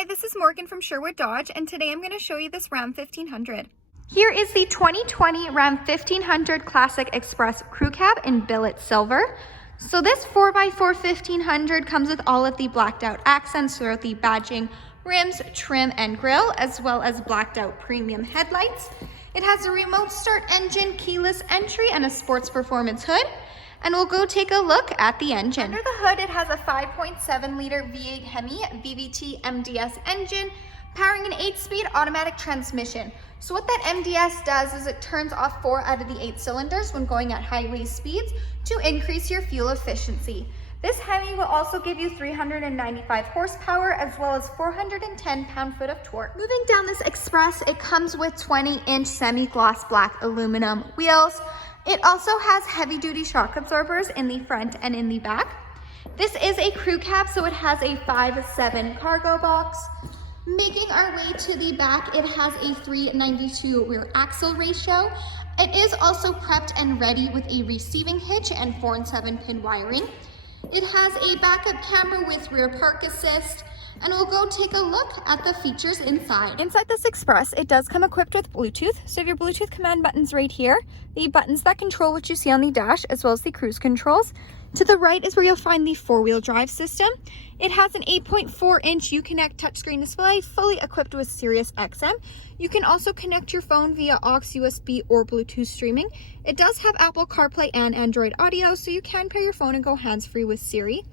Hi, this is Morgan from Sherwood Dodge, and today I'm going to show you this Ram 1500. Here is the 2020 Ram 1500 Classic Express Crew Cab in billet silver. So this 4x4 1500 comes with all of the blacked out accents throughout the badging, rims, trim, and grille, as well as blacked out premium headlights. It has a remote start engine, keyless entry, and a sports performance hood. And we'll go take a look at the engine. Under the hood, it has a 5.7 liter V8 Hemi VVT MDS engine, powering an 8-speed automatic transmission. So what that MDS does is it turns off 4 out of the 8 cylinders when going at highway speeds to increase your fuel efficiency. This Hemi will also give you 395 horsepower as well as 410 pound-foot of torque. Moving down this Express, it comes with 20-inch semi-gloss black aluminum wheels. It also has heavy-duty shock absorbers in the front and in the back. This is a crew cab, so it has a 5'7" cargo box. Making our way to the back, it has a 392 rear axle ratio. It is also prepped and ready with a receiving hitch and 4 and 7 pin wiring. It has a backup camera with rear park assist, and we'll go take a look at the features inside. Inside this Express, it does come equipped with Bluetooth. So you have your Bluetooth command buttons right here, the buttons that control what you see on the dash, as well as the cruise controls. To the right is where you'll find the 4-wheel drive system. It has an 8.4-inch Uconnect touchscreen display, fully equipped with Sirius XM. You can also connect your phone via aux, USB, or Bluetooth streaming. It does have Apple CarPlay and Android Audio, so you can pair your phone and go hands-free with Siri.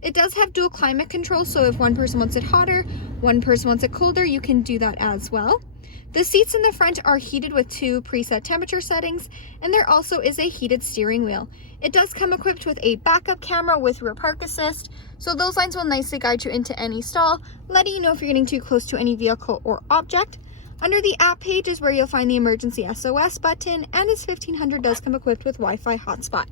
It does have dual climate control, so if one person wants it hotter, one person wants it colder, you can do that as well. The seats in the front are heated with 2 preset temperature settings, and there also is a heated steering wheel. It does come equipped with a backup camera with rear park assist, so those lines will nicely guide you into any stall, letting you know if you're getting too close to any vehicle or object. Under the app page is where you'll find the emergency SOS button, and this 1500 does come equipped with Wi-Fi hotspot.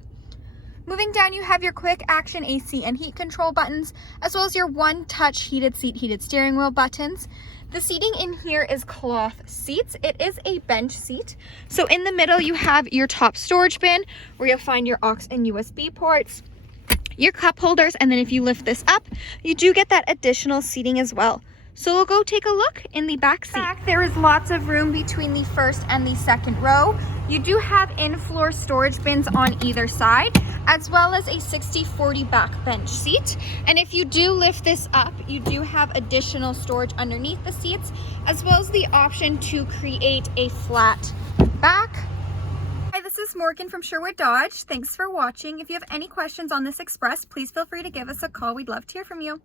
Moving down, you have your quick action AC and heat control buttons, as well as your one-touch heated seat, heated steering wheel buttons. The seating in here is cloth seats. It is a bench seat. So in the middle, you have your top storage bin where you'll find your aux and USB ports, your cup holders, and then if you lift this up, you do get that additional seating as well. So we'll go take a look in the back seat. There is lots of room between the first and the second row. You do have in-floor storage bins on either side, as well as a 60/40 back bench seat. And if you do lift this up, you do have additional storage underneath the seats, as well as the option to create a flat back. Hi, this is Morgan from Sherwood Dodge. Thanks for watching. If you have any questions on this Express, please feel free to give us a call. We'd love to hear from you.